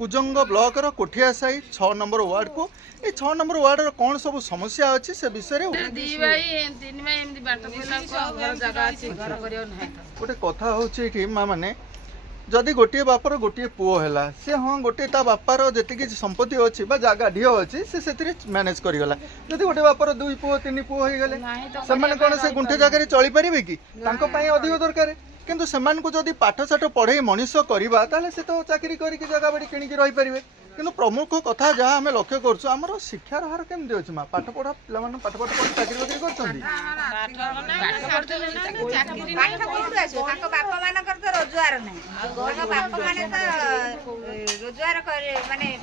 Kujang block रो कोठिया Sai 6 number ward को ए 6 number ward रो कौन सब समस्या अछि से विषय रे गोटे कथा होछि कि मां माने जदि गोटे बापर गोटे पुओ हैला से हाँ गोटे ता बापार जेतिकी संपत्ति अच्छी जगह ढीय अच्छी से मैनेज करिगला जदि गोटे बापर 2 पुओ 3 पुओ हो गले से कौन से गुंठे जगह चली पारे कि अधिक दरकार किंतु सेमान को जदि पाठ साठ पढ़े मनीष करवा ताले से तो चाकरी करके जगह बाड़ी किणिकी रही पारे किंतु प्रमुख कथा जहाँ आम लक्ष्य करूँ आमर शिक्षार हार केमती अच्छी माँ पाठ पढ़ा पे पाठ पाठ पढ़ी चाकरी बाकरी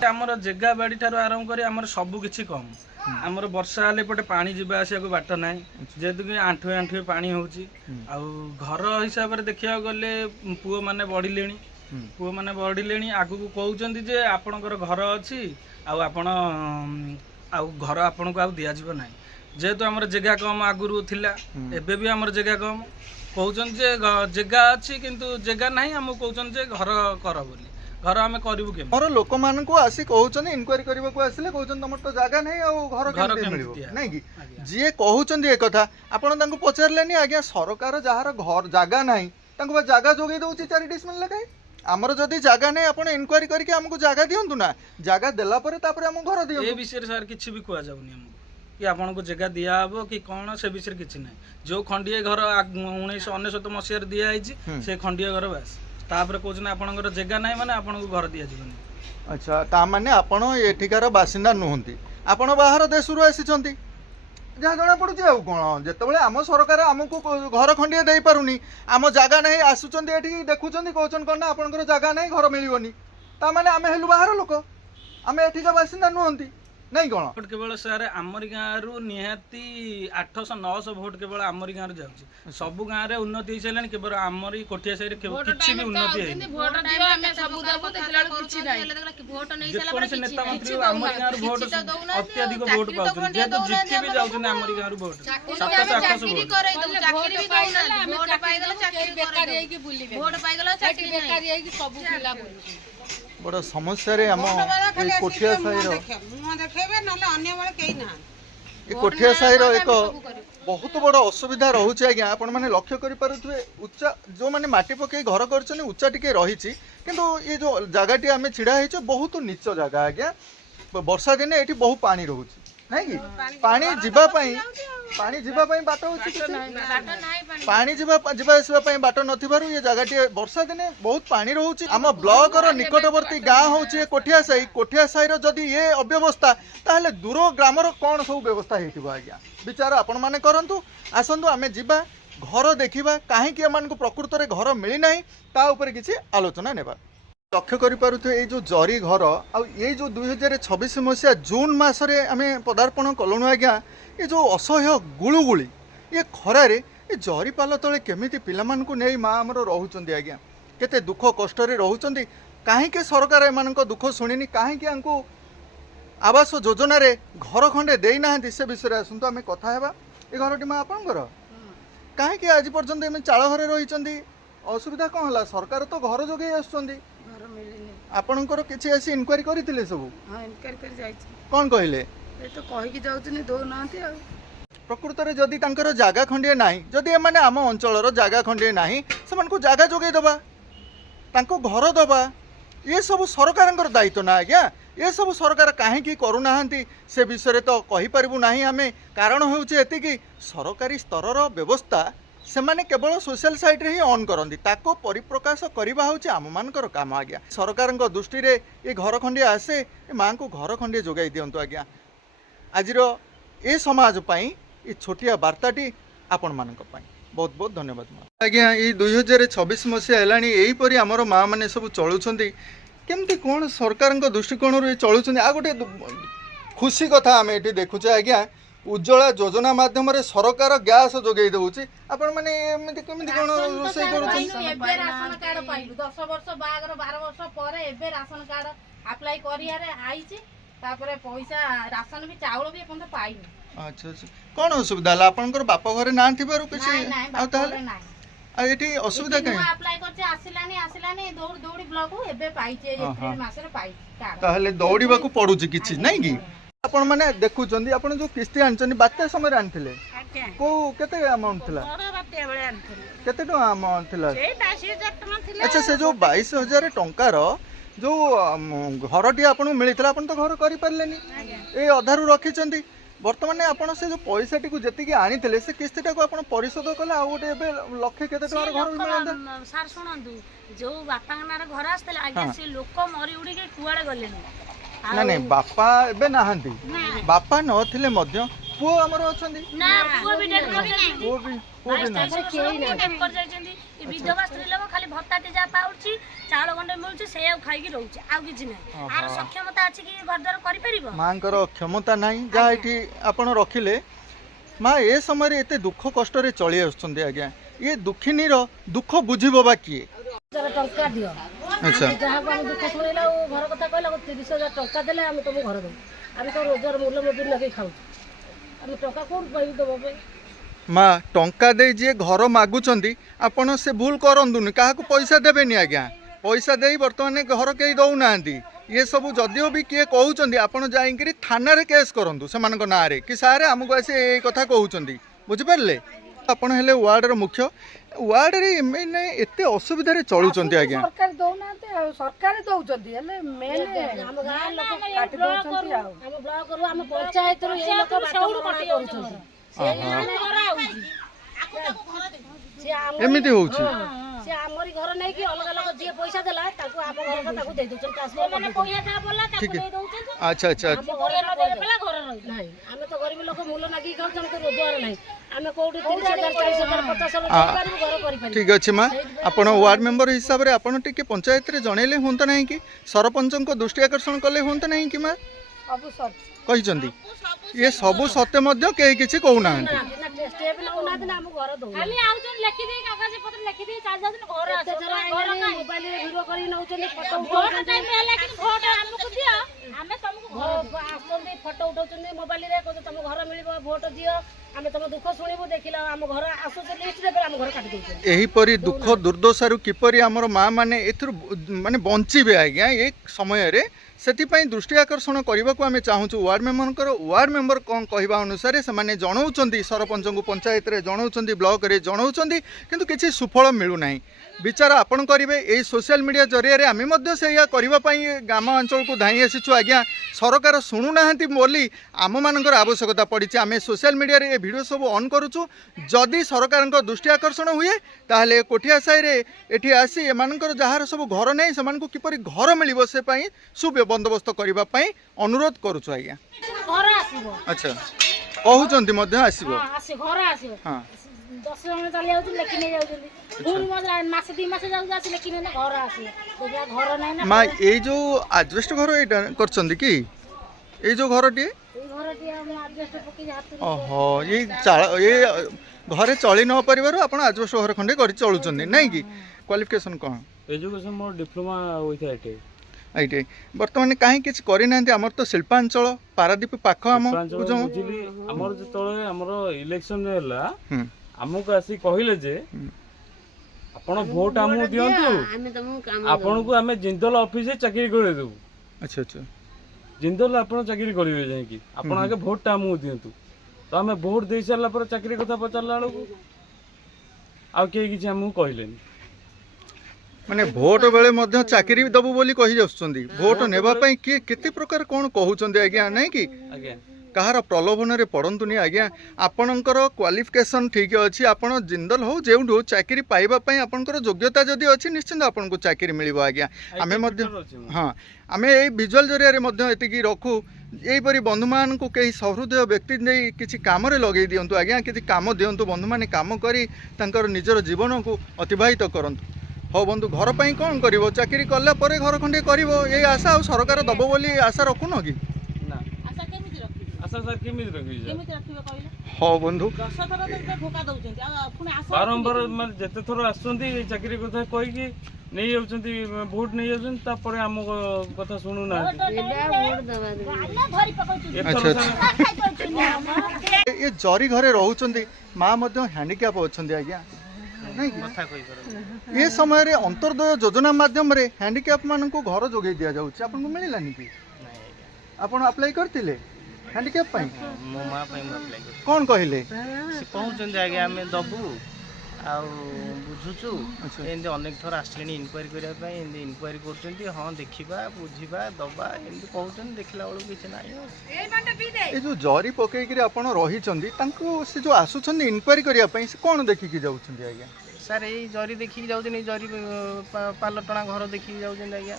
कर जगह बाड़ी ठार आरंभ कर आमर सबू किछि कम आमर वर्षा हेले पटे पानी जीवा आसिया को बाट ना जेहेतु कि आंठुए आंठुए पानी होउची आ घर हिसाब से देखा गले पुओ माने बढ़िले पुओ माने बढ़िले आगु को कहउचंदी जे आपणकर घर अच्छी आपण घर आपण को दिया जीव ना जेहेतु आमर जगह कम आगुरु थिला एबे भी आमर जगह कम कहउचन जे जगह अच्छी किंतु जगह नहीं हम कहउचन जे घर कर बोली घर आम करू के मोर लोक मान को आसी कहउचन इंक्वायरी करबा को आसिले कहउचन तमर तो जगह नहीं आ घर के मिलिबो नहीं कि जे कहउचन ए कथा आपण तांको पचारलेनी आज्ञा सरकार जहार घर जगह नहीं तांको जगह जोगे दउची 4 डिसमिल लगे आमर जदि जगह नहीं आपण इंक्वायरी करके हमको जगह दियंतु ना जगह देला परे तापरे हम घर दियंतु ए विषय सर किछि भी कुआ जाउनी हमको कि आपण को जगह दिया हबो कि कोन से विषय किछि नै जो खंडिए घर 1999 मसिया रे दिया आइछि से खंडिए घर बस तापर कोजना आपनकर जगह नाही माने आपन को घर दिया जीवनी अच्छा ता माने आपण एठिकार बासिंदा नुहंती आपण बाहर देशरु आसीचंती जहाँ जना पड़ुची आ कौन जितेबाला आम सरकार आमको घर खंडिए दे पारुनी आम जगह नहीं आसुचंती एठी देखुचंती कहउचन कौन ना आपनकर जगह नहीं घर मिलिबनी ता माने आमे हेलु बाहर लोक आमे एठिका बासिंदा नुहंती नहीं कौन भोट केवल सर आमरी गाँव रु निहाती 800-900 भोट केवल आमरी गाँव जाऊँ सब गाँव में उन्नति हो सारे केवल आमरी कोठिया साई किसी भी उन्नति है जेकोसी नेता मंत्री आमरी गाँव भोट अत्याधिक भोट पाउछन जेहेतु जिति भी जाउछन आमरी गाँव भोट 700-800 भोट बड़ा समस्या रे हम कोठिया साई कोठिया साई एक बहुत बड़ असुविधा रोचे आज्ञा आपण मैंने लक्ष्य करें उच्चा जो मैंने माटी पकई घर कर उच्चा टी रही किंतु ये जो जगह आम छिड़ा है बहुत नीच जगह आज्ञा वर्षा दिने ये बहुत पानी रोचे नहीं कि पानी जीवाई बाट पानी जीवा बाट नथिबारु ये जगह वर्षा दिने बहुत पानी रोचे आम ब्लॉक रो निकटवर्ती गाँव होचे कोठिया साई जदि ये अव्यवस्था ताहले दूर ग्रामर कौन सब व्यवस्था होइतिबो आज्ञा विचार आपण माने करंतु आसंतु आमे जिबा घर देखिबा काहेकि एमान को प्रकृत रे घर मिली नाही ता ऊपर किछि आलोचना नेबा लक्ष्य करें जो जरी घर आई जो 2026 मसीहा जून मसरे आम पदार्पण कलुणु आज्ञा ये जो असह्य गुलुगुली ये खरारे ये जरी पाल तले केमिति पिलामान को नहीं माँ आमर रोचंदी आज्ञा केते दुख कष्ट रोचंदी कहीं सरकार एमान दुख शुणिनी कहीं आवास योजना रे घर खंडे दे ना से विषय आसतु आम कथा हेबा ए घरटी माँ आपंकर कहीं आज पर्यंत एम चाल घरे रही असुविधा कौन है सरकार तो घर जोगे आसुचंदी आपणकर किसी आसी इनक्वारी करथिले सब हां इनक्वारी कर जाई कोन कहले ए तो कहि कि जाउतनी दो नांती आ प्रकृत रे जदी तांकर जागा खंडिए नाही जदी ए माने आम अंचल रो जागा खंडिए नाही समान को जागा जोगे दबा तांको घर दबा ये सब सरकारंकर दायित्व ना आज्ञा ये सब सरकार काहे की करू नाहंती से विषय तो कहि परिबु नाही हमें कारण होउचे एति कि सरकारी स्तर रो व्यवस्था से माने केवल सोशल साइट रे ही ऑन करती ताको परिप्रकाश करवा होचे आम मानकर काम आज्ञा सरकार दृष्टि रे ये घर खंडिए आसे माँ को घर खंडिए जोगाई दिंतु आज्ञा आज ये समाज पाई ये छोटिया वार्ताटी आपण मानक पाई बहुत बहुत धन्यवाद आज्ञा ये 2026 मसीहा है यहीपरि आमर माँ मैंने सब चलुंट केमती कौन सरकार दृष्टिकोण चलुंट आ गोटे खुशी कथा आम ये देखुचे आज्ञा उज्ज्वला योजना माध्यम सरकार गैस जोगे दउची आपण माने एमिति केमिति कोन रोसई करूछन एबे राशन कार्ड पाइलु 10 वर्ष बागर 12 वर्ष परे एबे राशन कार्ड अप्लाई करिया रे आइची तापरे पैसा राशन भी चावल भी अपन पाइनु अच्छा अच्छा कोन असुविधा ला आपनकर बाप घरे ना थिबारु किछि आ ताले ଏଠି ଅସୁବିଧା କାହିଁ ଆପ୍ଲାଏ କରିଛି ଆସିଲାନି ଦୌଡ଼ି ଦୌଡ଼ି ବ୍ଲକ ଏବେ ପାଇଛି ଏପ୍ରିଲ ମାସରେ ପାଇଛି କାର୍ଡ। ତାହେଲେ ଦୌଡ଼ିବାକୁ ପଡୁଛି କିଛି ନାଇଁ କି ଆପଣ ମାନେ ଦେଖୁଛନ୍ତି ଆପଣ ଯୋଉ କିସ୍ତି ଆଣିଛନ୍ତି ବାତ୍ୟା ସମୟରେ ଆଣିଥିଲେ କୋଉ କେତେ ଆମାଉଣ୍ଟ ଥିଲା କେତେ ଟଙ୍କା ଆମାଉଣ୍ଟ ଥିଲା ଆଚ୍ଛା ସେ ଯୋଉ 22,000 ଟଙ୍କାର ଯୋଉ ଘରଟି ଆପଣଙ୍କୁ ମିଳିଥିଲା ଆପଣ ତ ଘର କରିପାରିଲେନି ଏଇ ଅଧାରୁ ରଖିଛନ୍ତି ବର୍ତ୍ତମାନ ଆପଣ ସେ ଯୋଉ ପଇସାଟିକୁ ଯେତିକି ଆଣିଥିଲେ ସେ କିସ୍ତିଟାକୁ ଆପଣ ପରିଶୋଧ କଲେ ଆଉ ଗୋଟେ ଏବେ ଲକ୍ଷେ କେତେ ଟଙ୍କାର ଘର ମିଳନ୍ତା ସାର୍ ଶୁଣନ୍ତୁ ଯୋଉ ବାପାଙ୍କ ନାଁରେ ଘର ଆସିଥିଲା ଆଜ୍ଞା ସେ ଲୋକ ମରି ଉଡ଼ିକି କୁଆଡେ ଗଲେନି ନା ନାଇଁ ବାପା ଏବେ ନାହାନ୍ତି ବାପା ନଥିଲେ ମଧ୍ୟ ପୁଅ ଆମର ଅଛନ୍ତି ନା ପୁଅ ବି ଡେଟ୍ କରିଯାଇଛନ୍ତି ପୁଅ ବି କରିଯାଇଛନ୍ତି ବିଧବା ସ୍ତ୍ରୀ ଲୋକ ଖାଲି ଭତ୍ତାଟି ଯାହା ପାଉଛି ଚାଉଳ ଗଣ୍ଡେ ମିଳୁଛି ସେଇଆକୁ ଖାଇକି ରହୁଛି ଆଉ କିଛି ନାହିଁ ଆର ସକ୍ଷମତା ଅଛି କି ଘର ଦ୍ୱାର କରିପାରିବ ମାଙ୍କର କ୍ଷମତା ନାହିଁ ଯାହା ଏଠି ଆପଣ ରଖିଲେ ମା ଏ ସମୟରେ ଏତେ ଦୁଃଖ କଷ୍ଟରେ ଚଳି ଆସୁଛନ୍ତି ଆଜ୍ଞା ଏ ଦୁଃଖିନୀର ଦୁଃଖ ବୁଝିବ ବା କିଏ ଟଙ୍କା ଦିଅ ଆଚ୍ଛା ଯାହାକୁ ଆମେ ଦୁଃଖ ଶୁଣିଲା ଘର କଥା କହିଲା 30,000 ଟଙ୍କା ଦେଲେ ଆମେ ତମକୁ ଘର ଦେବୁ ଆମେ ତ ରୋଜଗାର ମୂଲ୍ୟ ମଜୁରୀ ଲଗେଇ ଖାଉଛୁ ଆମେ ଟଙ୍କା କୋଉଠୁ ପାଇବୁ ଦେବା ପାଇଁ ମା ଟଙ୍କା ଦେଇ ଯିଏ ଘର ମାଗୁଛନ୍ତି ଆପଣ ସେ ଭୁଲ କରନ୍ତୁନି କାହାକୁ ପଇସା ଦେବେନି ଆଜ୍ଞା ପଇସା ଦେଇ ବର୍ତ୍ତମାନ ଘର କେହି ଦଉନାହାନ୍ତି ये सब जदिओ भी किए कहते आप जाकि थाना केस करूँ से नाँरे कि सारे आमको आसी ये कथा कहते बुझिपारे आपण हेले वार्डर मुख्य वार्ड रे मैंने एते असुविधा रे चलुचंती आज्ञा सरकार दउनाते सरकार दउचंती हेले मेन हम गां लोक काटी दउचंती आ हम ब्लॉक रो हम पंचायत रो ये लोक बात काटी दउचंती से माने घर आउची से एमिति होउची से हमरी घर नै कि अलग अलग जे पैसा देला ताको हम घर का ताको दे दउचन ट्रांसफर माने पैसा का बोला ताको दे दउचन अच्छा अच्छा हम घर न दे पेला घर रही नहीं हम तो गरीब लोक मूल नागी खाउ हम तो रोजगार नहीं आमे कोठी 30,000 40,000 50,000 पारिबो घर करि पारि ठीक अछि मां आपण वार्ड मेंबर हिसाब रे आपण टिके पंचायत रे जणैले होंत नाही कि सरपंचन को दृष्टि आकर्षण कले होंत नाही कि मां अब सब कहि चंदी ये सब सत्य मध्य केही किछि कहू ना स्टेप न होना दिन हम घर दउ खाली आउचन लेखि दे कागज पत्र लेखि दे चाल जाउन घर आस घर का मोबाइल रे वीडियो करी नउचन फोटो वोट टाइम पे लेकिन वोट हमको दियो हमें तुमको घर आसंदी फोटो उठाउचन मोबाइल रे को तुम घर मिलिबो वोट दियो हमें तुम दुख सुनिबो देखिला हम घर आसु से लिस्ट रे हम घर काटी दउचन एही परी दुख दुर्दशारु किपरि हमर मां माने एथुर माने बंचिबे आज्ञा ए समय रे सेतिपई दृष्टि आकर्षण करने को आम चाहूँ वार्ड मेंबर कौन कहवा अनुसार से माने जनाऊँच सरपंच को पंचायत रे जनाऊँच ब्लॉक रे जनाऊँच किंतु किसी सुफल मिलूना विचार आपन करेंगे यही सोशल मीडिया जरिया आम से करने ग्राम अंचल को धाई आसीचु आज्ञा सरकार शुणुना बोली आम मानकर आवश्यकता पड़ी आम सोशल मीडिया रे वीडियो सब ऑन करुचु जदि सरकार दृष्टि आकर्षण हुए ताहले कोठिया साई रे एठी आसी एमानकर जहार सब घर नहीं से किपरि घर मिलिबो से पई सुबंदोबस्त करबा पई अनुरोध करुचु आज्ञा घर आसीबो अच्छा कहउचंती मध्ये आसीबो हां आसी घर आसीबो हां 10 जण चली जाउछ लेकिन नै जाउछन्ती पूर्ण मास 2 मास जाउ जासी लेकिन नै घर आसीबो देखा घर नै ना मा ए जो एडजस्ट घर एटा करचंती की ए जो घरटी ए घरटी हम एडजस्ट पकी हाथ ओहो ये घरे चली न परिवार आपण एडजस्ट घर खंडे करि चलुचंती नै की qualification cone education more diploma with IT IT वर्तमान कहीं किसी करना आमर तो शिल्पांचल पारादीप पाख आम बुझिली हमर जतले हमर इलेक्शन हैला हमको आसी कहले जे आपण वोट हमु दियंतु आपण को हमें जिंदल ऑफिस से चाकरी करे देबू अच्छा अच्छा जिंदल आपण चाकरी करिवे जाय कि आपण आगे वोट हमु दियंतु तो हमें वोट दे सारला पर चाकरी कथा पचारला बेलू आ के किछि हमु कहलेनी माने भोट बेले मध्य चाकरी दबु बोली कहि जाउछंदी भोट नेबा पई के केते प्रकार कोन कहउछंदी आज्ञा नै कि आज्ञा कहार प्रलोभन रे पड़ंतुनी आज्ञा आपणकर क्वालिफिकेशन ठीक अछि आपण जिंदल हो जेउडो चाकरी पाइबा पई आपणकर योग्यता जदी अछि निश्चित आपनको चाकरी मिलिबो आज्ञा आमे मध्य हां आमे ए विजुअल जरिया रे मध्य एतिकी रखू एही परी बंधु मान को कई सहृदय व्यक्ति नै किछि काम रे लगै दियंतु आज्ञा किछि काम दियंतु बंधु माने काम करी तांकर निजर जीवन को अतिबाहित करंतु हो बंधु घर पर कौन कर चाकरी कला घर खंडे कर आशा आ सरकार दब बोली आशा रखुन कि हाँ बंधु बारंबार जिते थर आसुँच चाकरी कथा कहीकि नहीं जाऊँच भोट नहीं जाऊँ आम कथा शुणु ना ये जरी घरे रोच माँ हैंडिक्याप अच्छा आज्ञा नहीं କଥା କହିପାରୁନି। ये समय रे अंतर्दय योजना माध्यम रे हैंडिकैप मान को घर जोगे दिया जाउछि आपन को मिलिलानी कि ନାଇଁ ଆଜ୍ଞା आपन अप्लाई करथिले हैंडिकैप पई ମୋ ମା ପାଇଁ ମୁଁ ଆପ୍ଲାଏ କରିଛି। कोन कहिले ସେ କହୁଛନ୍ତି ଆଜ୍ଞା ଆମେ ଦବୁ ଆଉ ବୁଝୁଛୁ ଆଚ୍ଛା। ଏମିତି ଅନେକ ଥର ଆସିଲେଣି ଇନକ୍ୱାରି କରିବା ପାଇଁ ଏମିତି ଇନକ୍ୱାରି କରୁଛନ୍ତି ହଁ ଦେଖିବା ବୁଝିବା ଦବା ଏମିତି କହୁଛନ୍ତି ଦେଖିଲା ବେଳକୁ କିଛି ନାହିଁ ଆଉ। ए जो जरी पकई कि आपण रहिचंदी तांको से जो आसुचंदी इनक्वारी करिया पई से कोन देखि कि जाउचंदी आज्ञा ସାର୍ ଏଇ ଜରି ଦେଖିକି ଯାଉଛନ୍ତି ଜରି ପାଲ ଟଣା ଘର ଦେଖିକି ଯାଉଛନ୍ତି ଆଜ୍ଞା।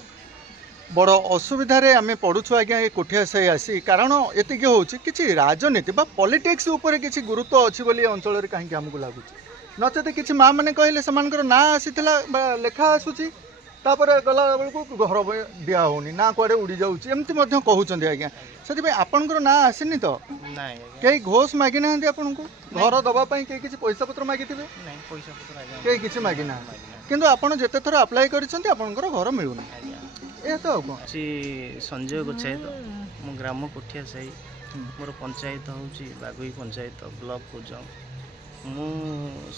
बड़ असुविधा रे आमे पडुछु आज्ञा ए कोठिया साई आसी कारण एतिके होउछि किछि राजनीति बा पॉलिटिक्स ऊपर किछि गुरुत्व अछि बोली अंचल रे काहे हमकु लागुछि नचते किछि मां माने कहले समानकर ना आसीथिला लेखा आसुछि तापर गला बेलको घर दिया होनी ना कुआडे उड़ी जाउछि एमति मध्य कहउचंदी आज्ञा सेति भाई आपनकर ना आसीनी तो ନାଇଁ ଆଜ୍ଞା केही घोष मागी नाहंदी आपनकु घर दबा पई केही किछि पैसा पत्र मागिथिबे ନାଇଁ ପଇସା ପତ୍ର ଆଜ୍ଞା केही किछि मागी ना किंतु आपण जेते थर अप्लाई करिसंती आपनकर घर मिलुनी ଆଜ୍ଞା। ए तो को ଅଛି ସଞ୍ଜୟ ଗୋଛାୟତ ମୋ ଗ୍ରାମ କୋଠିଆ ସାହି ମୋର ପଞ୍ଚାୟତ ହେଉଛି ବାଗୁଇ ପଞ୍ଚାୟତ ବ୍ଲକ କୁଜଙ୍ଗ। ମୁଁ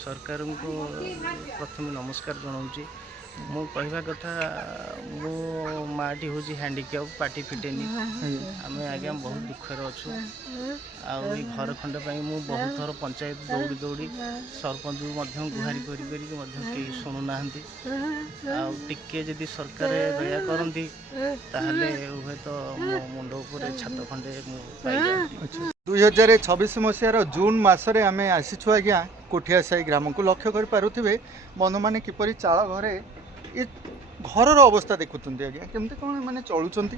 ସରକାରଙ୍କୁ ପ୍ରଥମେ ନମସ୍କାର ଜଣାଉଛି। ମୁଁ କହିବା କଥା ମୋ ମାଟି ହେଉଛି ହ୍ୟାଣ୍ଡିକ୍ୟାପ୍ ପାଟି ଫିଟେନି ଆମେ ଆଜ୍ଞା ବହୁତ ଦୁଃଖରେ ଅଛୁ ଆଉ ଏଇ ଘର ଖଣ୍ଡ ପାଇଁ ମୁଁ ବହୁତ ଥର ପଞ୍ଚାୟତ ଦୌଡ଼ି ଦୌଡ଼ି ସରପଞ୍ଚକୁ ମଧ୍ୟ ଗୁହାରି କରି କରିକି ମଧ୍ୟ କେହି ଶୁଣୁନାହାନ୍ତି ଆଉ ଟିକେ ଯଦି ସରକାର ଦୟା କରନ୍ତି ତାହେଲେ ହୁଏତ ମୋ ମୁଣ୍ଡ ଉପରେ ଛାତ ଖଣ୍ଡେ ମୁଁ ପାଇଯାନ୍ତି। 2026 मसीहार जून मसरे आम आसीछु आज्ञा कोठिया साई ग्राम को लक्ष्य कर पारुथिबे बंधु माने किपरि चाळ घरे ये घर अवस्था देखुचंती आज्ञा केमते कोन माने चलुचंती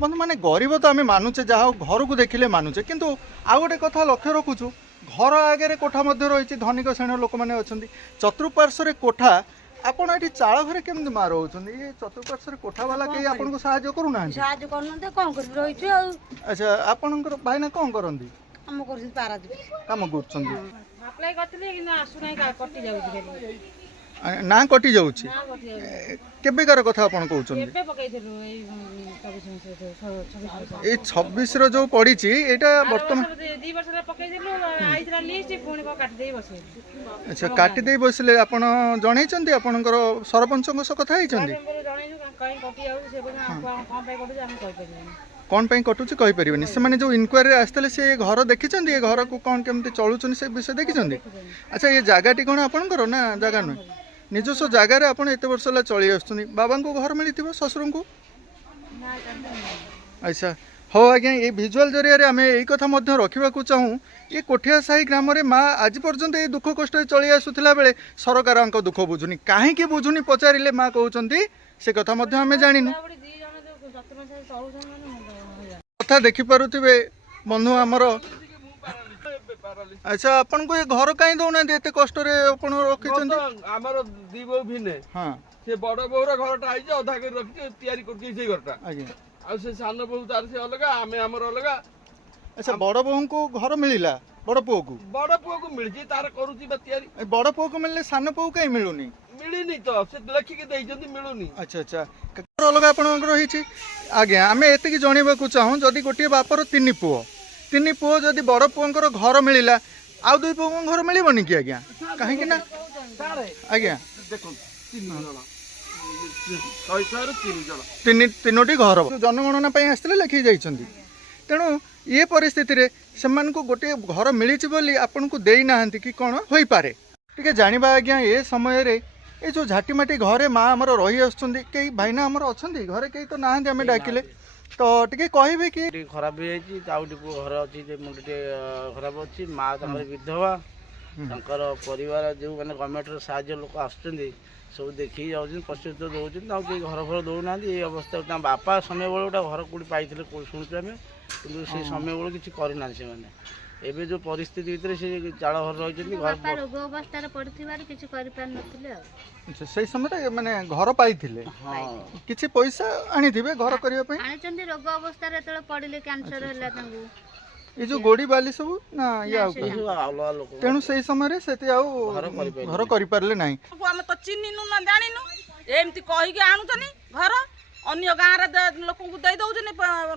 बंधु माने गरीब तो आम मानुचे जहा घर को देखिले मानुचे किंतु आ गोटे कथा लक्ष्य रखुछु घर आगे कोठा मध्य रही धनिक श्रेणी लोक मैंने अच्छा चतुर्पार्श्व कोठा आपण एठी चाळ घरे केमते मार होउछंदी ये चतुर्पार्श्व कोठा वाला के आपन को सहाय्य करू ना ସାହାଯ୍ୟ କରୁନାହାନ୍ତି କ'ଣ କରିବି ରହିଛୁ ଆଉ अच्छा आपनकर भाईना कोन करंदी କାମ କରୁଛନ୍ତି ପାରାଦୀପ काम करछंदी ଆପ୍ଲାଏ କରିଥିଲି କିନ୍ତୁ ଆସୁନାହିଁ କଟି ଯାଉଛି ଖାଲି ना कटि जाउछि ନା କଟି ଯାଉଛି केबेकार कथा आपण कहउछंदी ଏବେ ପକେଇଥିଲୁ ଏଇ 26 ए 26 रो जो पड़ीछि एटा वर्तमान 2 ବର୍ଷ ହେଲା ପକେଇଥିଲୁ ଆଇଥିଲା ଲିଷ୍ଟ ପୁଣି କାଟି ଦେଇ ବସେଇଲୁ अच्छा काटि देई बसले आपण जणैछंदी आपणकर सरपंचक सह कथा हिचंदी ଜଣେଇଛୁ କାହିଁ କଟି ଯାଉଛି ସେ କ'ଣ ପାଇଁ କଟୁଛି ଆମେ କହିପାରିବୁନି कोन पई कटुछि कहि परिबेनी से माने जो इनक्वायरी आस्तले से घर देखिछंदी ए घर को कोन केमते चलुछन से विषय देखिछंदी अच्छा ये जागाटी कोन आपणकर ना जागा न निजस्व जगार आपण एते वर्ष ला चली आछुनी बाबा को घर मिलिथिबो ससुरन को अच्छा हो आज्ञा ये विजुअल जरिया रे आमे एई कथा मध्य रखिबा को चाहू ये कोठिया साही ग्राम रे माँ आज पर्यंत ये दुख कष्ट चली आसुथिला बेले सरकारक दुख बुझुनी काहे की बुझुनी पचारिले माँ कहउचंदी से कथा मध्य आमे जानिनु कथा देखि पारुथिबे बंधु हमर अच्छा अपन को ये घर काई दउना एते कष्ट रे अपन रखिचंदी ଆମର ଦି ବୋଉ ଭିନେ हां ସେ ବଡ ବୋଉର ଘରଟା ହେଇଛି ଅଧା କରି ରଖିଛି ତିଆରି କରୁଛି ସେଇ ଘରଟା आज्ञा ଆଉ ସେ ସାନ ବୋଉ ତାର ସେ ଅଲଗା ଆମେ ଆମର ଅଲଗା अच्छा बड़ बोहू को घर मिलिला बड़ पुओ को ବଡ ପୁଅକୁ ମିଳିଛି ତାର କରୁଛି ବା ତିଆରି ए बड़ पुओ को मिलले सान पुओ काई मिलुनी ମିଳିନି ତ ସେ ଲେଖିକି ଦେଇଛନ୍ତି ମିଳୁନି अच्छा अच्छा घर अलग आपणकर रही आज्ञा आम एतिक जनवा चाहूँ जदि गोटे बापर तीन पुओ जदि बड़ पुओंकर घर मिलला आउ दुई पुओ घर मिलबनी कि आज्ञा कहीं ना आज्ञा तीनोटी घर जनगणना आसते लिखी जाइछंती तेणु ये परिस्थिति रे सेमान को गोटे घर मिली बोली आपन को देई नाहंती कि कौन होई पारे टिके जानिबा आज्ञा ये समय रे ये जो झाटीमाटी घरे माँ आमर रही आसुचंदी कई भाईना आमर अछंती घरे कई तो नाहंती आमे डाकिले तो टिके कहबे कि खराब हो जाइए आउ घर अच्छी मुंड टे खराब अच्छी माँ तमर विधवा तांकर परिवार जो मैंने गवर्नमेंट साहाय्य लोक आसुचंदी सब देखी जाऊँ प्रस्तुत दौरान घर घर दौना ये अवस्था बापा समय बेल गोटे घर कौटी पाई शुणुचे आम कि से समय बेल किसी करना से मैंने एबे जो परिस्थिति भीतर से चाल घर रही घर रोग अवस्था पड़े किसी अच्छा से समय माने घर पाइथिले हाँ किछि पैसा आनिथिबे घर करिया पई आनी रोग अवस्था पड़े कैंसर ये जो गोड़ी बाली सब ना ये आउ अलग लोक तेणु से समय रे सेते आउ घर करि पारले नाही ଆମେ ତ ଚିହ୍ନିନୁ ନା ଜାଣିନୁ ଏମିତି କହିକି ଆଣୁଛନ୍ତି ଘର अन्य गाँव लोक दे दौन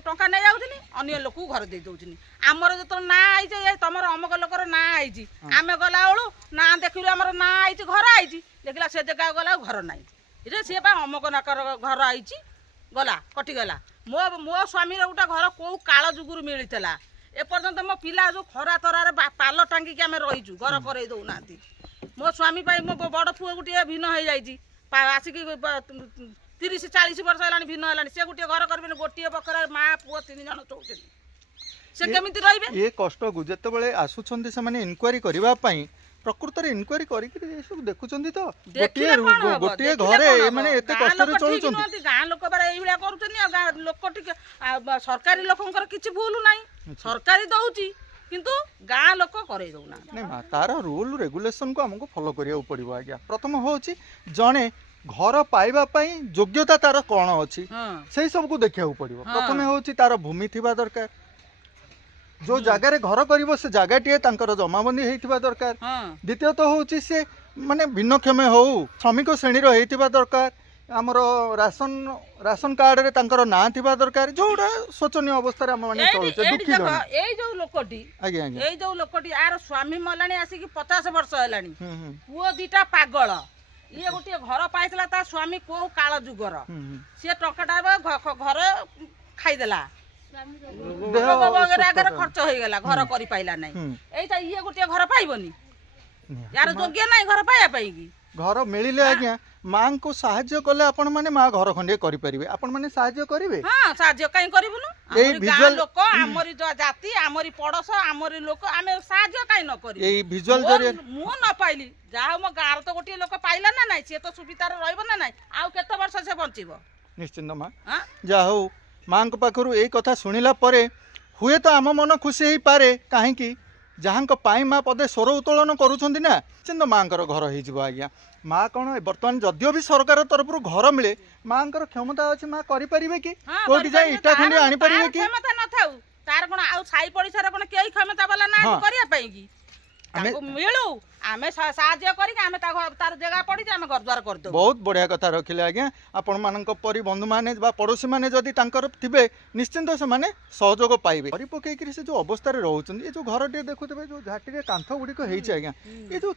टंका नहीं जाऊन अन्य लोक घर दे दौन आमर जो ना आई तुम अमुक लोकर ना आई आम गला बेलू ना देखिलु आम ना आई घर आई देखला से जगह गला घर ना रे सी अमुक नाकर घर आई गला कटिगला मो मो स्वामी गोटे घर कौ काल जुगुर मिलता एपर्यंत मो पिला जो खरा तरार पाल टांगिकी आम रहीचु घर कर दौना मो स्वामी मो बड़ पुआ गोटे भिन्न हो जाइए आसिक 30-40 वर्ष है भिन्न है सी गोटे घर करें गोटे बखरा माँ पुआ 3 जन चौथी से केमिति रहिबे ये कष्ट को जेतेबेले आसुछंती से माने इनक्वारी करबा पई प्रकृत रे इनक्वारी करी कि ये सब देखुछंती तो गोटे घरे माने एते कष्ट रे चलुछंती गाँ लोक बारे एई भलिया करूछनी गाँ लोक टिके सरकारी लोकंकर किछि भूल नाही सरकारी दउची किंतु गाँ लोक करे दउना नहीं मा तार रूल रेगुलेशन को हमको फॉलो करिया पड़िबो आज्ञा प्रथम होची जणे घर पाइबा पई योग्यता तार कोन अछि सेही सब को देखिया पड़िबो प्रथम होची तार भूमि थिबा दरकार जो जगह रे घर करिवो से जगहटी तांकर जमाबंदी हेतिबा दरकार द्वितीय तो होची से माने भिन्नक्षम हो श्रमिक श्रेणी रो हेतिबा दरकार आमर राशन कार्ड रे तांकर ना थिबा दरकार जोडा शोचनीय अवस्था रे हम माने चलुचे दुखी जण एई जो लोकटी आज्ञा आज्ञा एई जो लोकटी आर स्वामी मलानी आसी कि 50 वर्ष हेलानी पुओ दीटा पागल ये गोटे घर पाइतला ता स्वामी को काल जुगर से टकाटा घर खाइदेला खर्च हो गला घर करि पाइला नै एटा ये गोटे घर पाइबनी यार योग्य नै घर पाया पाइगी घर मिलिले आज्ञा मां को सहाय्य कले आपण माने मां घर खंडे करि परिबे आपण माने सहाय्य करिवे हां सहाय्य काई करिबुनु एई विजुअल लोक हमरी जाति हमरी पड़ोस हमरी लोक आमे सहाय्य काई न करि एई विजुअल जरिया मु न पाइली जा म गार तो गोटे लोक पाइला ना नै से तो सुविधा रहइबो ना नै आउ केते वर्ष से बंचिबो निश्चिंत मां जा हो मां को पाखरु एई कथा सुनिला परे हुए तो आम मन खुशी ही पारे काहे कि जहाँ पाई माँ पदे स्वर उत्तोलन करुँच ना चिंत माँ घर हो आज्ञा माँ कौन बर्तमान जदियो भी सरकार तरफ घर मिले माँ क्षमता अच्छी माँ करें कि कौटी जाए इटा खंडी आनी पारे कि क्षमता न थाउ तार कोन आउ साई पड़िसार कोन केई क्षमता वाला ना करिया पई कि ताको मिलू आमे सहाय्य करी आमे तार जगह पड़ी आमे घर द्वार कर दो बहुत बढ़िया कथा रखिले आज्ञा आपण मानक परि बंधु माने बा पड़ोसी माने जदी तांकर थिबे निश्चिंत से माने सहयोग पाइबे परि पकई कि से जो अवस्था रे रहउछन ये जो घर टे देखुतबे जो घाटी रे कांथ गुडी को हेछि आज्ञा ये जो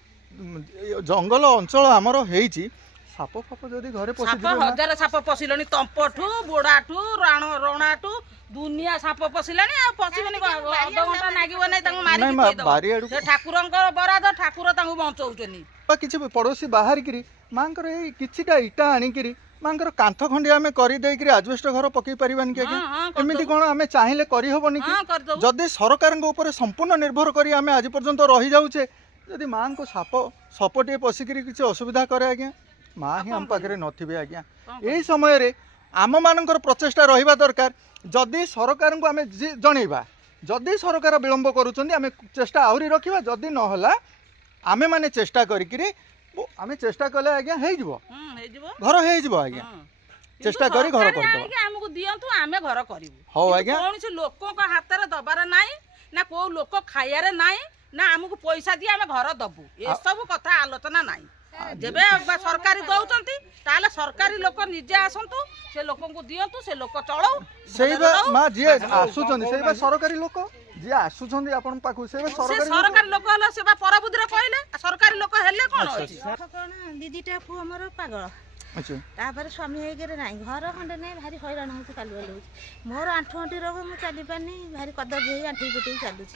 जंगल अंचल हमरो हेछि साप फाप जदी घरे पसि साप हजार साप पसिलनी तंपठू बोडाठू रणाठू दुनिया साप पसिलानी आ पसिबनी आधा घंटा नागिबो नै तांग मारी के दो से ठाकुरंकर बराद ठाकुर तांग बंचौचनी बा किछि पड़ोसी बाहर किरी मांकर ए किछिटा इटा आनी किरी मांकर कांथ खंडी आमे करि देई किरी आजबेस्ट घर पकई परिबानी के एमिति कोन आमे चाहिले करि होबनी कि जदी सरकार के ऊपर संपूर्ण निर्भर करी आमे आज पर्यंत रही जाउचे जदी मां को साप सपटे पसि किरी किछि असुविधा करे आज्ञा माँ ही आम पाखे नथिबे आज्ञा यही समय रे आम मानकर प्रचेष्टा रहिबा दरकार जदि सरकार को आमे जणैबा जदि सरकार विलंब करूछन्ती आमे चेष्टा आउरी रखिबा जदि न होला आमे माने चेष्टा करिकिरी आमे चेष्टा कले आज्ञा हेइ जिवो घर हेइ जिवो आज्ञा चेष्टा करी घर कर दो हमको दियंतु आमे घर करिवु हो आज्ञा कोन से लोक को हाथ रे दबार नाही ना को लोक खाया रे नाही ना हमको पैसा दिया आमे घर दबु ए सब कथा आलोचना नाही जेबे सरकारी दउचंती ताले सरकारी लोक निजे आसंतु से लोक को दियंतु से लोक चळौ सेइबा मा जे आसुचंती सेइबा सरकारी लोक जे आसुचंती आपन पाखु सेइबा सरकारी लोक हला सेबा परबुद्र कहले सरकारी लोक हेले कोन अछि कोन दीदीटा पु हमर पागल अच्छा तापर स्वामी हेगरे नाही घर खंडे नै भारी हैरान होउछ कालु होउछ मोर आंठू आंठी रोग मु चली पानी भारी कदर जे आंठी गुटी चालुछ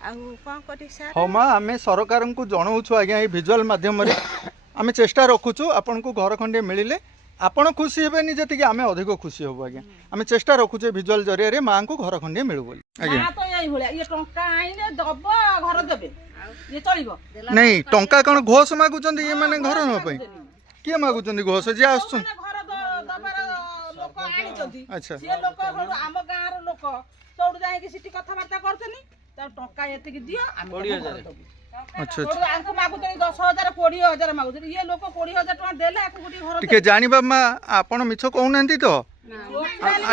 आ कोन कटी सर हो मां आमे सरकार को जणाउछु आज्ञा ए विजुअल माध्यम रे आमे चेष्टा रखुछु आपन को घर खंडे मिलिले आपण खुशी हेबे नि जति कि आमे अधिक खुशी होबो आज्ञा आमे चेष्टा रखुछु विजुअल जरिया रे मां को घर खंडे मिलु बोली आज्ञा तो एई भलिया ये टंका आइले दबो घर देबे ये चलिबो नहीं टंका कोन घोष मागुचंदी ये माने घर न पई के मागुचंदी घोष जे आछन घर दबार लोक आनिचंदी अच्छा से लोक हम गाँर लोक चौड़ जाय कि सिटी कथा बार्ता करतनी त टंका एते कि दियो हम 20,000 अच्छा चौड़ आंको मागुतनी 10,000 20,000 मागुतनी ये लोक 20,000 टका देले आको गुडी घर टिके जानिबा मा आपण मिछ कहउनांती तो आ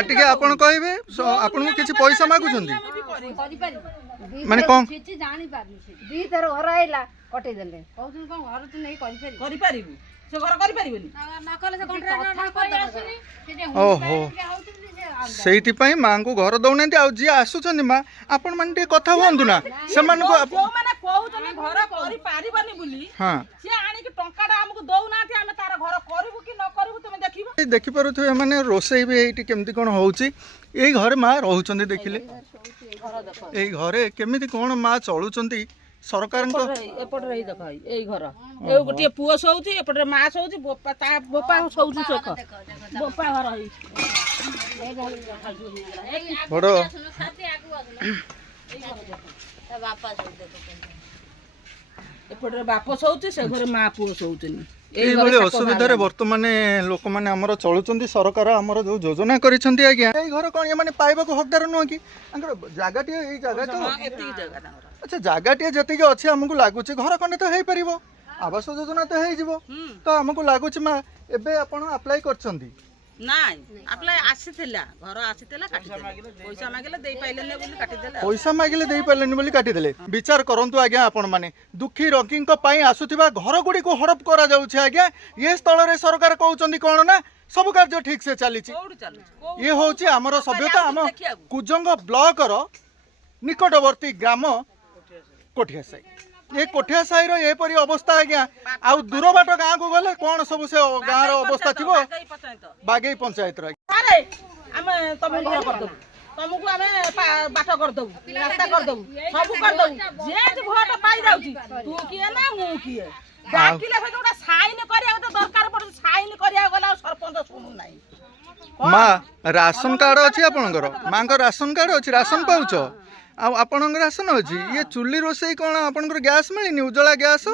टिके आपण कहबे आपण को किछि पैसा मागुचंदी माने कोन जानी पारनी दी थर घर आइला कटै देले कहउछन कोन घर तू नै करि पारिबु ସେ ଘର କରିପାରିବେନି। ଓହୋ ସେଇଥିପାଇଁ ମାଙ୍କୁ ଘର ଦଉନାହାନ୍ତି। ଆଉ ଯିଏ ଆସୁଛନ୍ତି ମା ଆପଣ ମାନେ ଟିକେ କଥା ହୁଅନ୍ତୁ ନା ସେମାନଙ୍କୁ ଯୋଉମାନେ କହୁଛନ୍ତି ଘର କରିପାରିବନି ବୋଲି ହଁ ସିଏ ଆଣିକି ଟଙ୍କାଟା ଆମକୁ ଦଉନାହାନ୍ତି। ଆମେ ତାର ଘର କରିବୁ କି ନ କରିବୁ ତୁମେ ଦେଖିବ। ଦେଖିପାରୁଥିବେ ମାନେ ରୋଷେଇ ବି ଏଇଠି କେମିତି କ'ଣ ହେଉଛି। ଏଇ ଘରେ ମା ରହୁଛନ୍ତି ଦେଖିଲେ ଏଇ ଘରେ କେମିତି କ'ଣ ମା ଚଳୁଛନ୍ତି ସରକାରଙ୍କ ଏପଟରେ ଏଇ ଦେଖ ଏଇ ଘର ଏଇ ଗୋଟିଏ ପୁଅ ଶୋଉଛି ଏପଟରେ ମା ଶୋଉଛି ତା ବୋପା ଶୋଉଛି ଚୋଖ ବୋପା ଘର ହେଇଛି ବଡ଼ ଏପଟରେ ବାପ ଶୋଉଛି ସେ ଘରେ ମା ପୁଅ ଶୋଉଛନ୍ତି। ଏଇଭଳି ଅସୁବିଧାରେ ବର୍ତ୍ତମାନ ଲୋକମାନେ ଆମର ଚଳୁଛନ୍ତି। ସରକାର ଆମର ଯୋଉ ଯୋଜନା କରିଛନ୍ତି ଆଜ୍ଞା ଏଇ ଘର କ'ଣ ଏମାନେ ପାଇବାକୁ ହକଦାର ନୁହଁ କି? ତାଙ୍କର ଜାଗାଟିଏ ଏଇ ଜାଗା ତ ଏତିକି ଜାଗା ତାଙ୍କର। ଆଚ୍ଛା ଜାଗାଟିଏ ଯେତିକି ଅଛି ଆମକୁ ଲାଗୁଛି ଘର ଖଣ୍ଡେ ତ ହେଇପାରିବ ଆବାସ ଯୋଜନା ତ ହେଇଯିବ ତ ଆମକୁ ଲାଗୁଛି ମା ଏବେ ଆପଣ ଆପ୍ଲାଏ କରିଛନ୍ତି? ନାଇଁ ଆପ୍ଲାଏ ଆସିଥିଲା ଘର ଆସିଥିଲା କାଟିଦେଲେ ପଇସା ମାଗିଲେ ଦେଇ ପାଇଲେନି ବୋଲି କାଟିଦେଲେ। ପଇସା ମାଗିଲେ ଦେଇପାରିଲେନି ବୋଲି କାଟିଦେଲେ। ବିଚାର କରନ୍ତୁ ଆଜ୍ଞା ଆପଣ ମାନେ ଦୁଃଖୀ ରୋଗୀଙ୍କ ପାଇଁ ଆସୁଥିବା ଘର ଗୁଡ଼ିକୁ ହଡପ କରାଯାଉଛି ଆଜ୍ଞା। ଏ ସ୍ଥଳରେ ସରକାର କହୁଛନ୍ତି କ'ଣ ନା ସବୁ କାର୍ଯ୍ୟ ଠିକ ସେ ଚାଲିଛି। ଇଏ ହଉଛି ଆମର ସଭ୍ୟତା ଆମ କୁଜଙ୍ଗ ବ୍ଲକର ନିକଟବର୍ତ୍ତୀ ଗ୍ରାମ କୋଠିଆ ସାହି। ଏ କୋଠିଆ ସାହିର ଏପରି ଅବସ୍ଥା ଆଜ୍ଞା। ଆଉ ଦୂର ବାଟ ଗାଁକୁ ଗଲେ କ'ଣ ସବୁ ସେ ଗାଁର ଅବସ୍ଥା ଥିବ ବାଗେଇ ପଞ୍ଚାୟତର ଆମେ ତମକୁ ଘର କରିଦେବୁ ତମକୁ ଆମେ ବାଟ କରିଦେବୁ ରାସ୍ତା କରିଦେବୁ ସବୁ କରିଦେବୁ ଯେହେତୁ ଭୋଟ ପାଇଯାଉଛି ତୁ କିଏ ନା ମୁଁ କିଏ ଡାକିଲେ ସେ ଯୋଉଟା ସାଇନ କରିବାକୁ ତ ଦରକାର ପଡୁଛି ସାଇନ କରିବାକୁ ଗଲେ ଆଉ ସରପଞ୍ଚ ଶୁଣୁନାହିଁ। ମା ରାସନ କାର୍ଡ ଅଛି ଆପଣଙ୍କର? ମାଙ୍କ ରାସନ କାର୍ଡ ଅଛି ରାସନ ପାଉଛ? ଆଉ ଆପଣଙ୍କର ରାସନ ଅଛି? ଇଏ ଚୁଲି ରୋଷେଇ କ'ଣ ଆପଣଙ୍କର ଗ୍ୟାସ୍ ମିଳିନି ଉଜ୍ଜଳା ଗ୍ୟାସ୍?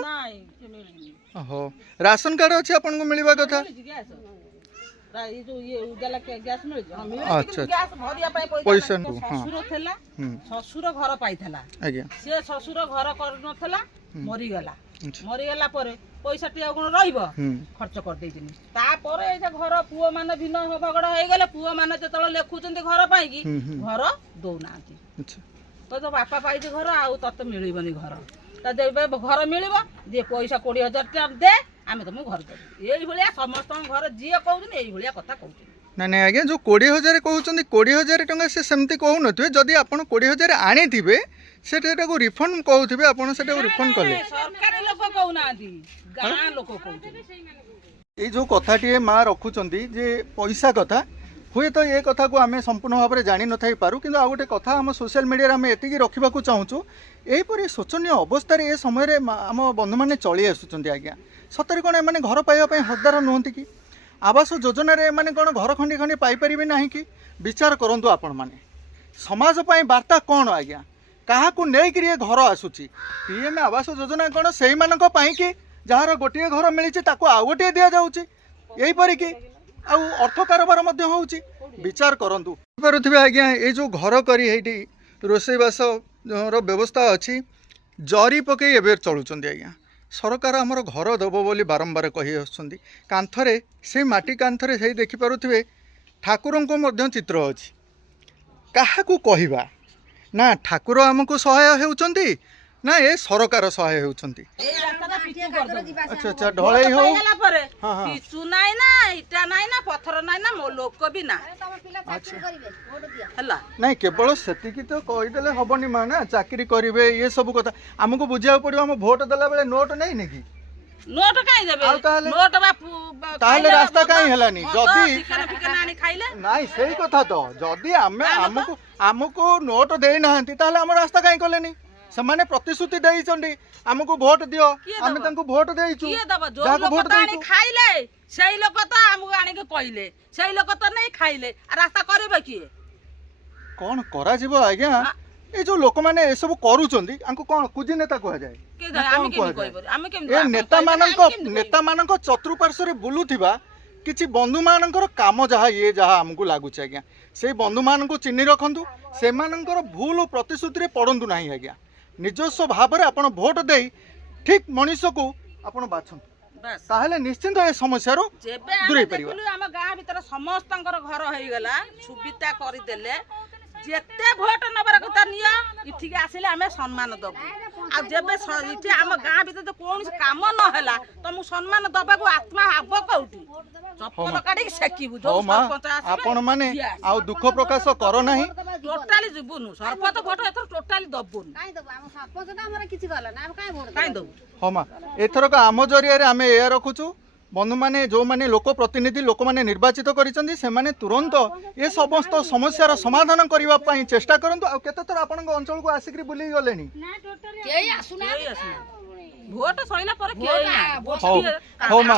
ଓହୋ ରାସନ କାର୍ଡ ଅଛି ଆପଣଙ୍କୁ ମିଳିବା କଥା। ପଇସା ଶ୍ୱଶୁର ଘର ପାଇଥିଲା ଆଜ୍ଞା ସେ ଶ୍ୱଶୁର ଘର କରୁନଥିଲା ମରିଗଲା ମରିଗଲା ପରେ ପଇସା ଟି ଆଉ କ'ଣ ରହିବ ଖର୍ଚ୍ଚ କରିଦେଇଥିଲି। ତାପରେ ଏଇ ଘର ପୁଅ ମାନେ ଭିନ୍ନ ଭଗଡ଼ ହେଇଗଲେ ପୁଅ ମାନେ ଯେତେବେଳେ ଲେଖୁଛନ୍ତି ଘର ପାଇଁକି ଘର ଦଉନାହାନ୍ତି। ତ ବାପା ପାଇଛି ଘର ଆଉ ତତେ ମିଳିବନି ଘର ଦେବେ ଘର ମିଳିବ ଯିଏ ପଇସା 20,000 ଟଙ୍କା ଦେ ଆମେ ତମକୁ ଘର ଦେବୁ। ଏଇଭଳିଆ ସମସ୍ତଙ୍କ ଘର ଯିଏ କହୁଛନ୍ତି ଏଇଭଳିଆ କଥା କହୁଛନ୍ତି। ନାଇଁ ନାଇଁ ଆଜ୍ଞା ଯୋଉ 20,000 କହୁଛନ୍ତି 20,000 ଟଙ୍କା ସେ ସେମିତି କହୁନଥିବେ। ଯଦି ଆପଣ 20,000 ଆଣିଥିବେ ସେଟାକୁ ରିଫଣ୍ଡ କହୁଥିବେ ଆପଣ ସେଟାକୁ ରିଫଣ୍ଡ କଲେ। ସରକାରୀ ଲୋକ କହୁନାହାନ୍ତି ଗାଁ ଲୋକ କହୁଛନ୍ତି। ଏଇ ଯୋଉ କଥାଟିଏ ମା ରଖୁଛନ୍ତି ଯେ ପଇସା କଥା ହୁଏତ ଏ କଥାକୁ ଆମେ ସମ୍ପୂର୍ଣ୍ଣ ଭାବରେ ଜାଣିନଥାଇ ପାରୁ କିନ୍ତୁ ଆଉ ଗୋଟେ କଥା ଆମ ସୋସିଆଲ ମିଡ଼ିଆରେ ଆମେ ଏତିକି ରଖିବାକୁ ଚାହୁଁଛୁ ଏହିପରି ଶୋଚନୀୟ ଅବସ୍ଥାରେ ଏ ସମୟରେ ଆମ ବନ୍ଧୁମାନେ ଚଳି ଆସୁଛନ୍ତି ଆଜ୍ଞା। ସତରେ କ'ଣ ଏମାନେ ଘର ପାଇବା ପାଇଁ ହକଦାର ନୁହନ୍ତି କି? ଆବାସ ଯୋଜନାରେ ଏମାନେ କ'ଣ ଘର ଖଣ୍ଡି ଖଣ୍ଡି ପାଇପାରିବେ ନାହିଁ କି? ବିଚାର କରନ୍ତୁ ଆପଣମାନେ ସମାଜ ପାଇଁ ବାର୍ତ୍ତା କ'ଣ ଆଜ୍ଞା? କାହାକୁ ନେଇକିରି ଏ ଘର ଆସୁଛି? ପିଏମ୍ ଆବାସ ଯୋଜନା କ'ଣ ସେଇମାନଙ୍କ ପାଇଁ କି ଯାହାର ଗୋଟିଏ ଘର ମିଳିଛି ତାକୁ ଆଉ ଗୋଟିଏ ଦିଆଯାଉଛି ଏଇପରିକି ଆଉ ଅର୍ଥ କାରବାର ମଧ୍ୟ ହେଉଛି? ବିଚାର କରନ୍ତୁ ପାରୁଥିବେ ଆଜ୍ଞା ଏଇ ଯେଉଁ ଘର କରି ଏଇଠି ରୋଷେଇବାସର ବ୍ୟବସ୍ଥା ଅଛି ଜରି ପକାଇ ଏବେ ଚଳୁଛନ୍ତି ଆଜ୍ଞା। ସରକାର ଆମର ଘର ଦେବ ବୋଲି ବାରମ୍ବାର କହି ଆସୁଛନ୍ତି। କାନ୍ଥରେ ସେଇ ମାଟି କାନ୍ଥରେ ସେଇ ଦେଖିପାରୁଥିବେ ଠାକୁରଙ୍କ ମଧ୍ୟ ଚିତ୍ର ଅଛି। କାହାକୁ କହିବା ନା ଠାକୁର ଆମକୁ ସହାୟ ହେଉଛନ୍ତି ନା ଏ ସରକାର ସହାୟ ହେଉଛନ୍ତି? ଆଚ୍ଛା ଆଚ୍ଛା ଢଳେଇ ହଉ ପିଚୁ ନାଇଁ ନା ଇଟା ନାଇଁ ନା ପଥର ନାଇଁ ନା ମୋ ଲୋକ ବି ନା ହେଲା ନାଇଁ କେବଳ ସେତିକି ତ କହିଦେଲେ ହବନି ମା ନା ଚାକିରି କରିବେ ଇଏ ସବୁ କଥା ଆମକୁ ବୁଝିବାକୁ ପଡିବ। ଆମ ଭୋଟ ଦେଲା ବେଳେ ନୋଟ ନେଇନି କି? ନୋଟ କାଇଁ ଦେବେ? ନୋଟ ତାହେଲେ ରାସ୍ତା କାଇଁ ହେଲାନି? ଯଦି ଖାଇଲେ ନାଇଁ ସେଇ କଥା ତ ଯଦି ଆମକୁ ନୋଟ ଦେଇନାହାନ୍ତି ତାହେଲେ ଆମ ରାସ୍ତା କାଇଁ କଲେନି? ସେମାନେ ପ୍ରତିଶ୍ରୁତି ଦେଇଛନ୍ତି ଆମକୁ ଭୋଟ ଦିଅ ଆମେ ତାଙ୍କୁ ଭୋଟ ଦେଇଛୁ। ଖାଇଲେ ସେଇ ଲୋକ ତ ଆମକୁ ଆଣିକି କହିଲେ ସେଇ ଲୋକ ତ ନେଇ ଖାଇଲେ ରାସ୍ତା କରିବେ କିଏ? କଣ କରାଯିବ ଆଜ୍ଞା? এই ଯୋଉ ଲୋକମାନେ ଏସବୁ କରୁଛନ୍ତି ଆଙ୍କୁ କଣ କୁଜି ନେତା କୁହାଯାଏ? ଏ ନେତାମାନଙ୍କ ଚତୁଃପାର୍ଶ୍ୱରେ ବୁଲୁଥିବା କିଛି ବନ୍ଧୁମାନଙ୍କର କାମ ଯାହା ଇଏ ଯାହା ଆମକୁ ଲାଗୁଛି ଆଜ୍ଞା ସେଇ ବନ୍ଧୁମାନଙ୍କୁ ଚିହ୍ନି ରଖନ୍ତୁ। ସେମାନଙ୍କର ଭୁଲ ପ୍ରତିଶ୍ରୁତିରେ ପଡ଼ନ୍ତୁ ନାହିଁ ଆଜ୍ଞା। ନିଜସ୍ୱ ଭାବରେ ଆପଣ ଭୋଟ ଦେଇ ଠିକ ମଣିଷକୁ ଆପଣ ବାଛନ୍ତୁ ତାହେଲେ ନିଶ୍ଚିନ୍ତ ଏ ସମସ୍ୟାରୁ ଦୂରେଇ ପାରିବା। ଆମ ଗାଁ ଭିତରେ ସମସ୍ତଙ୍କର ଘର ହେଇଗଲା ସୁବିଧା କରିଦେଲେ ଯେତେ ଭୋଟ ନବାର କଥା ନିଅ ଏଠିକି ଆସିଲେ ଆମେ ସମ୍ମାନ ଦବୁ। ଆଉ ଯେବେ ଏଠି ଆମ ଗାଁ ଭିତରେ ତ କୌଣସି କାମ ନହେଲା ତମକୁ ସମ୍ମାନ ଦବାକୁ ଆତ୍ମା ହବ କୋଉଠି ଚପଲ କାଢିକି ସେକିବୁ ହଉ ମା ଆପଣ ମାନେ ଆଉ ଦୁଃଖ ପ୍ରକାଶ କର ନାହିଁ। ଟୋଟାଲି ଯିବୁନୁ ସରପଞ୍ଚ ଭୋଟ ଏଥର ଟୋଟାଲି ଦବୁନୁ କାଇଁ ଦବୁ। ହଁ ମା ଏଥରକ ଆମ ଜରିଆରେ ଆମେ ଏଇଆ ରଖୁଛୁ ବନ୍ଧୁମାନେ ଯେଉଁମାନେ ଲୋକ ପ୍ରତିନିଧି ଲୋକମାନେ ନିର୍ବାଚିତ କରିଛନ୍ତି ସେମାନେ ତୁରନ୍ତ ଏ ସମସ୍ତ ସମସ୍ୟାର ସମାଧାନ କରିବା ପାଇଁ ଚେଷ୍ଟା କରନ୍ତୁ। ଆଉ କେତେଥର ଆପଣଙ୍କ ଅଞ୍ଚଳକୁ ଆସିକରି ବୁଲି ଗଲେଣି? ଭୋଟ ସଇଲା ପରେ ହଉ ମା